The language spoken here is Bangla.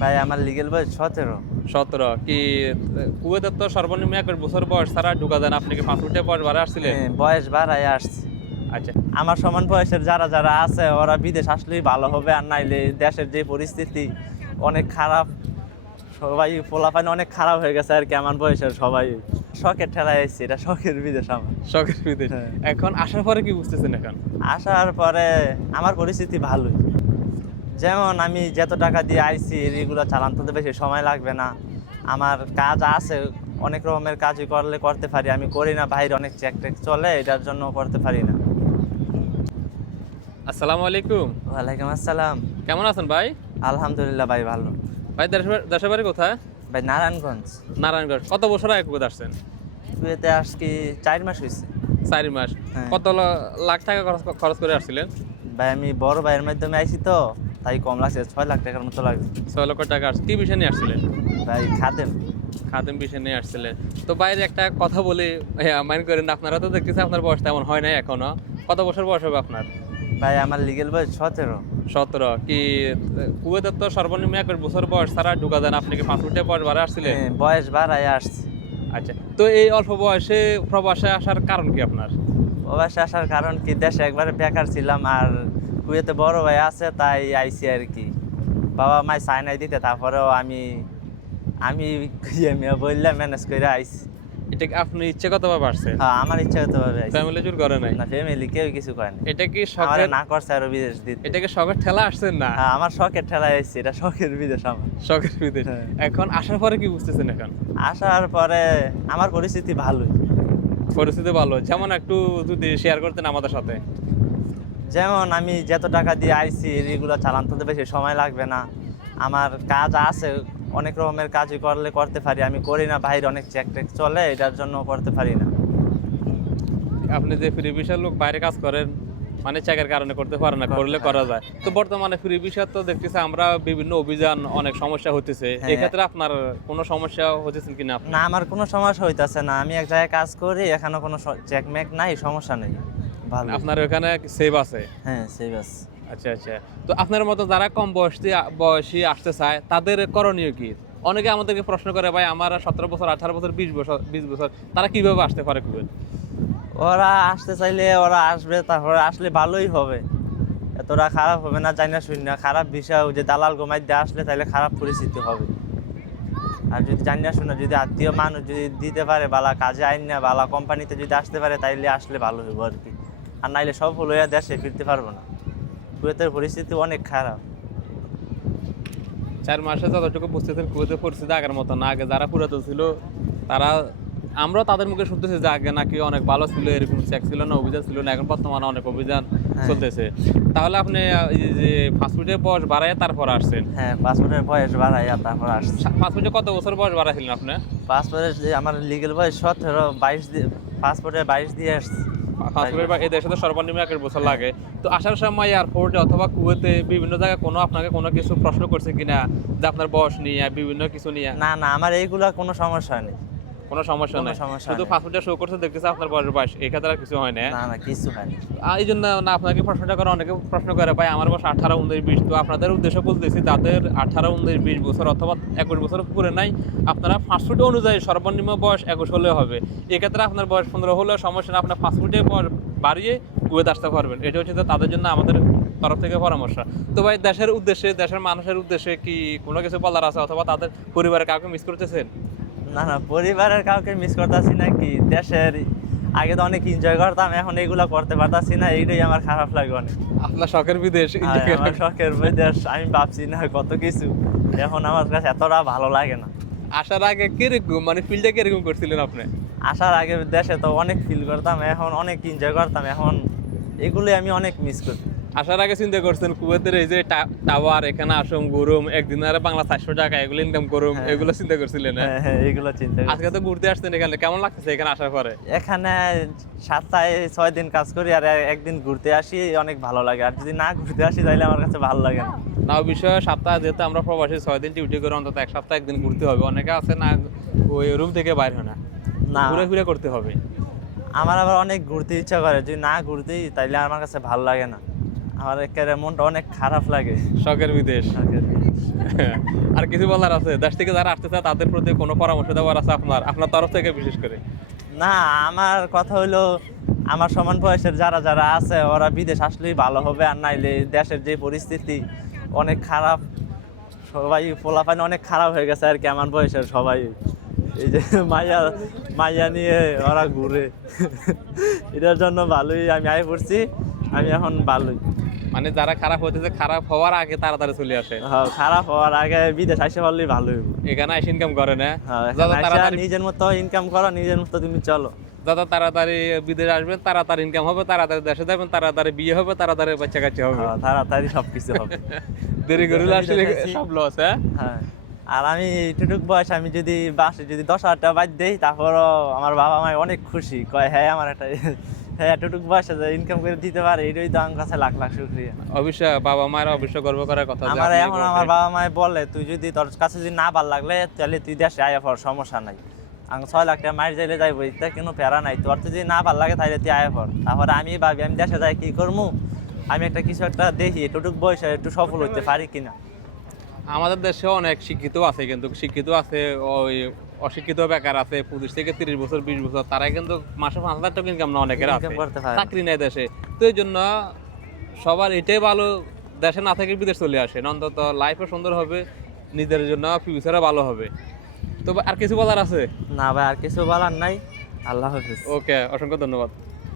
ভাই আমার লিগেল বয়স 17। 17 কি কুয়েতের তো সর্বনিম্ন 21 বছর বয়স ছাড়া ঢুকা দেন, আপনি কি পাসপোর্টে বয়স বাড়া আসছিলেন? হ্যাঁ, বয়স বাড়ায় আসছে। আচ্ছা আমার সমান বয়সের যারা যারা আছে ওরা বিদেশ আসলেই ভালো হবে, আর নাইলে দেশের যে পরিস্থিতি অনেক খারাপ, সবাই পোলাপানি অনেক খারাপ হয়ে গেছে আর কি। আমার বয়সের সবাই শখের ঠেলায় এসেছে, এটা শখের বিদেশ আমার। শখের বিদেশ। হ্যাঁ। এখন আসার পরে কি বুঝতেছেন এখন? আসার পরে আমার পরিস্থিতি ভালোই, যেমন আমি যত টাকা দিয়ে আইছি এগুলো চালান তো বেশি সময় লাগবে না। আমার কাজ আছে, অনেক রকমের কাজই করতে পারি, আমি করি না। বাইরে অনেক চেক টেক চলে, এটার জন্য করতে পারি না। আসসালামু আলাইকুম। ওয়ালাইকুম আসসালাম। কেমন আছেন ভাই? আলহামদুলিল্লাহ ভাই, ভালো। ভাই দেশের বাড়ি কোথায়? ভাই নারায়ণগঞ্জ। নারায়ণগঞ্জ। কত বছর আগে কুয়েত আসছেন? কুয়েতে আজকে 4 মাস হয়েছে। 4 মাস। হ্যাঁ। কত লাখ টাকা খরচ করে আসছিলেন? ভাই আমি বড় ভাইয়ের মাধ্যমে আইছি তো, তাই কম লাগছে, 6 লাখ টাকার মতো লাগছে। 6 লক্ষ টাকা আসছে। কি বিষয় নিয়ে আসছিলেন? ভাই খাদেম। খাদেম বিষয় নিয়ে আসছিলেন। তো বাইরে একটা কথা বলি, মাইন্ড করেন না, আপনারা তো দেখতেছেন আপনার বয়স তেমন হয় নাই এখনো। কত বছর বয়স হবে আপনার? ভাই আমার লিগেল বয়স 17। 17 কি কুয়েতের তো সর্বনিম্ন 21 বছর বয়স ছাড়া ঢুকা দেন, আপনি কি পাসপোর্টে বয়স বাড়া আসছিলেন? হ্যাঁ, বয়স বাড়ায় আসছে। আচ্ছা, তো এই অল্প বয়সে প্রবাসে আসার কারণ কি আপনার? প্রবাসে আসার কারণ কি, দেশে একবারে বেকার ছিলাম, আর কুয়েতে বড় ভাই আছে তাই আইসি আর কি। বাবা মাই চায় নাই দিতে, তারপরেও আমি আমি বললাম ম্যানেজ করে আইসি। এটা কি আপনি ইচ্ছাগতভাবে আসছেন? হ্যাঁ, আমার ইচ্ছা হতে হবে আইসি। ফ্যামিলি জোর করে নাই? না, ফ্যামিলি কেউ কিছু করে না। এটা কি আমার শখের? না করছে আরো বিদেশ দিতে। এটা কি শখের ঠেলা আসছেন না? হ্যাঁ, আমার শখের ঠেলায় আইসি, এটা শখের বিদেশ আমার। শখের বিদেশ। হ্যাঁ। এখন আসার পরে কি বুঝতেছেন এখন? আসার পরে আমার পরিস্থিতি ভালোই, পরিস্থিতি ভালো, যেমন একটু যদি শেয়ার করতেন আমাদের সাথে। যেমন আমি যত টাকা দিয়ে আইছি এগুলো চালান তো বেশি সময় লাগবে না। আমার কাজ আছে, অনেক রকমের কাজই করতে পারি, আমি করি না। বাইরে অনেক চেক টেক চলে, এটার জন্য করতে পারি না। আপনি যে ফ্রি ভিসার লোক বাইরে কাজ করেন, মানে চেকের কারণে করতে পারে না, করলে করা যায়। তো বর্তমানে ফ্রি ভিসা তো দেখতেছি আমরা বিভিন্ন অভিযান, অনেক সমস্যা হতেছে। হ্যাঁ। এক্ষেত্রে আপনার কোনো সমস্যা হতেছে কিনা? না, আমার কোনো সমস্যা হইতাছে না। আমি এক জায়গায় কাজ করি, এখানে কোনো চেক মেক নাই, সমস্যা নেই, ভালো। আপনার ওখানে সেভ আছে? হ্যাঁ, সেই বাস। আচ্ছা আচ্ছা। তো আপনার মতো যারা কম বয়সী আসতে চায় তাদের করণীয় কি? অনেকে আমাদেরকে প্রশ্ন করে, ভাই আমার 17 বছর, 18 বছর, 20 বছর, তারা কিভাবে আসতে পারে কুয়েত? ওরা আসতে চাইলে ওরা আসবে, তারপরে আসলে ভালোই হবে, এতটা খারাপ হবে না। জানি না শুনি না খারাপ বিষয়, যে দালাল গোমাই দিয়ে আসলে তাহলে খারাপ পরিস্থিতি হবে। আর যদি জানি না শুনে, যদি আত্মীয় মানুষ যদি দিতে পারে, বালা কাজে আইন না, বালা কোম্পানিতে যদি আসতে পারে, তাইলে আসলে ভালো হইব আর কি। আর নাইলে সফল হইয়া দেশে ফিরতে পারবো না। কুয়েতের পরিস্থিতি অনেক খারাপ। 4 মাসে যতটুকু বুঝতেছেন কুয়েতের পরিস্থিতি আগের মতো না। আগে যারা পুরাতন ছিল তারা, আমরা তাদের মুখে শুনতেছি যে আগে নাকি অনেক ভালো ছিল, এরকম চেক ছিল না, অভিযান ছিল না। এখন বর্তমানে অনেক অভিযান চলতেছে। তাহলে আপনি এই যে পাসপোর্টের বয়স বাড়ায় তারপর আসছেন? হ্যাঁ, পাসপোর্টের বয়স বাড়াইয়া তারপর আসছে। পাসপোর্টে কত বছর বয়স বাড়াইছিলেন আপনি? পাসপোর্টের যে আমার লিগেল বয়স 17, 22 দিয়ে পাসপোর্টে 22 দিয়ে আসছে। পাসপোর্টের বা এই দেশে তো সর্বনিম্ন 21 বছর লাগে। তো আসার সময় এয়ারপোর্টে অথবা কুয়েতে বিভিন্ন জায়গায় আপনাকে কোনো কিছু প্রশ্ন করছে কিনা, যে আপনার বয়স নিয়ে, বিভিন্ন কিছু নিয়ে? না না, আমার এইগুলা কোনো সমস্যা নেই। কোনো সমস্যা কোনো নাই, সমস্যা শুধু নেই। পাসপোর্টে শো করছে, দেখতেছে আপনার বয়স 22, এই ক্ষেত্রে আর কিছু হয় না? না না, কিছু হয়নি। এই জন্য না আপনাকে প্রশ্নটা করে, অনেকে প্রশ্ন করে, ভাই আমার বয়স 18, 19, 20। তো আপনাদের উদ্দেশ্য বলতেছি, তাদের 18, 19, 20 বছর অথবা 21 বছর পুরে নাই, আপনারা পাসপোর্ট অনুযায়ী সর্বনিম্ন বয়স 21 হলেও হবে। এক্ষেত্রে আপনার বয়স 15 হলেও সমস্যা না, আপনার পাসপোর্টে বয়স বাড়িয়ে কুয়েত আসতে পারবেন। এটা হচ্ছে তাদের জন্য আমাদের তরফ থেকে পরামর্শ। তো ভাই দেশের উদ্দেশ্যে, দেশের মানুষের উদ্দেশ্যে কি কোনো কিছু বলার আছে, অথবা তাদের পরিবারের কাউকে মিস করতেছেন? না না, পরিবারের কাউকে মিস করতেছি না। কি দেশের আগে তো অনেক এনজয় করতাম, এখন এইগুলা করতে পারতাছি না, এইটাই আমার খারাপ লাগে অনেক। আপনার শখের বিদেশ, আমার শখের বিদেশ, আমি ভাবছি না কত কিছু, এখন আমার কাছে এতটা ভালো লাগে না। আসার আগে কিরকম, মানে ফিল্ডে কিরকম করছিলেন আপনি? আসার আগে দেশে তো অনেক ফিল করতাম, এখন অনেক এনজয় করতাম, এখন এগুলোই আমি অনেক মিস করি। আসার আগে চিন্তা করছেন কুয়েতের এই যে টাওয়ার, এখানে আসুম গরম, একদিন আর বাংলা 400 টাকা, এগুলো ইনকাম করুম, হ্যাঁ। এগুলো চিন্তা করছিলেন? হ্যাঁ হ্যাঁ, এগুলো চিন্তা করি। আজকে তো ঘুরতে আসছেন এখানে, কেমন লাগতেছে এখানে আসার পরে? এখানে সপ্তাহে 6 দিন কাজ করি, আর একদিন ঘুরতে আসি, অনেক ভালো লাগে। আর যদি না ঘুরতে আসি তাহলে আমার কাছে ভালো লাগে না। নাও বিষয়, সপ্তাহে যেহেতু আমরা প্রবাসী, 6 দিন ডিউটি করে, অন্তত এক সপ্তাহে একদিন ঘুরতে হবে। অনেকে আছে না, ওই রুম থেকে বাইর হয় না, না, ঘুরে ফিরে করতে হবে। আমার আবার অনেক ঘুরতে ইচ্ছা করে, যদি না ঘুরতে তাইলে আমার কাছে ভালো লাগে না, আমার একেবারে মনটা অনেক খারাপ লাগে। শখের বিদেশ। আর কিছু বলার আছে দেশ থেকে যারা আসতে চায় তাদের প্রতি কোনো পরামর্শ দেওয়ার আছে আপনার তরফ থেকে বিশেষ করে? না, আমার কথা হলো আমার সমান বয়সের যারা যারা আছে ওরা বিদেশ আসলেই ভালো হবে, আর নাইলে দেশের যে পরিস্থিতি অনেক খারাপ, সবাই পোলাপানি অনেক খারাপ হয়ে গেছে আর কি আমার বয়সের সবাই। এই যে মাইয়া মাইয়া নিয়ে ওরা ঘুরে, এটার জন্য ভালোই আমি আয় পড়ছি, আমি এখন ভালোই। মানে যারা খারাপ হতেছে খারাপ হওয়ার আগে তাড়াতাড়ি চলে আসে। হ্যাঁ, খারাপ হওয়ার আগে বিদেশ আসে পারলেই ভালো হইব। এখানে এসে ইনকাম করে না, হ্যাঁ, যত এখানে আইসা তাড়াতাড়ি নিজের মতো ইনকাম করো, নিজের মতো তুমি চলো। যত তাড়াতাড়ি বিদেশ আসবেন তাড়াতাড়ি ইনকাম হবে, তাড়াতাড়ি দেশে যাবেন, তাড়াতাড়ি বিয়ে হবে, তাড়াতাড়ি বাচ্চা কাচ্চা হবে। হ্যাঁ, তাড়াতাড়ি সবকিছু হবে। দেরি করে আসলে সব লস। হ্যাঁ, হ্যাঁ, আর আমি এইটুক বয়স আমি যদি বাসে যদি 10,000 টাকা বাদ দেই, তারপরও আমার বাবা মা অনেক খুশি, কয় হ্যাঁ আমার একটা হ্যাঁ এতটুকু বয়সে যে ইনকাম করে দিতে পারে, এটাই তো আমার কাছে লাখ লাখ শুকরিয়া। অবশ্যই বাবা মায়ের অবশ্যই গর্ব করার কথা। আমার এখন আমার বাবা মায় বলে তুই যদি তোর কাছে যদি না ভাল লাগলে তাহলে তুই দেশে আয়া পড়, সমস্যা নাই। আমি 6 লাখ টাকা মাইর যাইলে যাইবো, এটা কোনো প্যারা নাই। তোর যদি না ভাল লাগে তাহলে তুই আয়া পড়। তারপরে আমি ভাবি আমি দেশে যাই কি করবো, আমি একটা কিছু একটা দেখি এতটুক বয়সে একটু সফল হইতে পারি কিনা। আমাদের দেশে অনেক শিক্ষিত আছে, কিন্তু শিক্ষিত আছে ওই অশিক্ষিত বেকার আছে 25 থেকে 30 বছর 20 বছর, তারা কিন্তু মাসে 5,000 টাকা ইনকাম না অনেকের আছে, Income করতে পারে। চাকরি নেই দেশে। তো এই জন্য সবার এটাই ভালো, দেশে না থেকে বিদেশ চলে আসে, অন্তত লাইফও সুন্দর হবে, নিজের জন্য ফিউচারও ভালো হবে। তো আর কিছু বলার আছে? না ভাই, আর কিছু বলার নাই। আল্লাহ হাফেজ। ওকে, অসংখ্য ধন্যবাদ।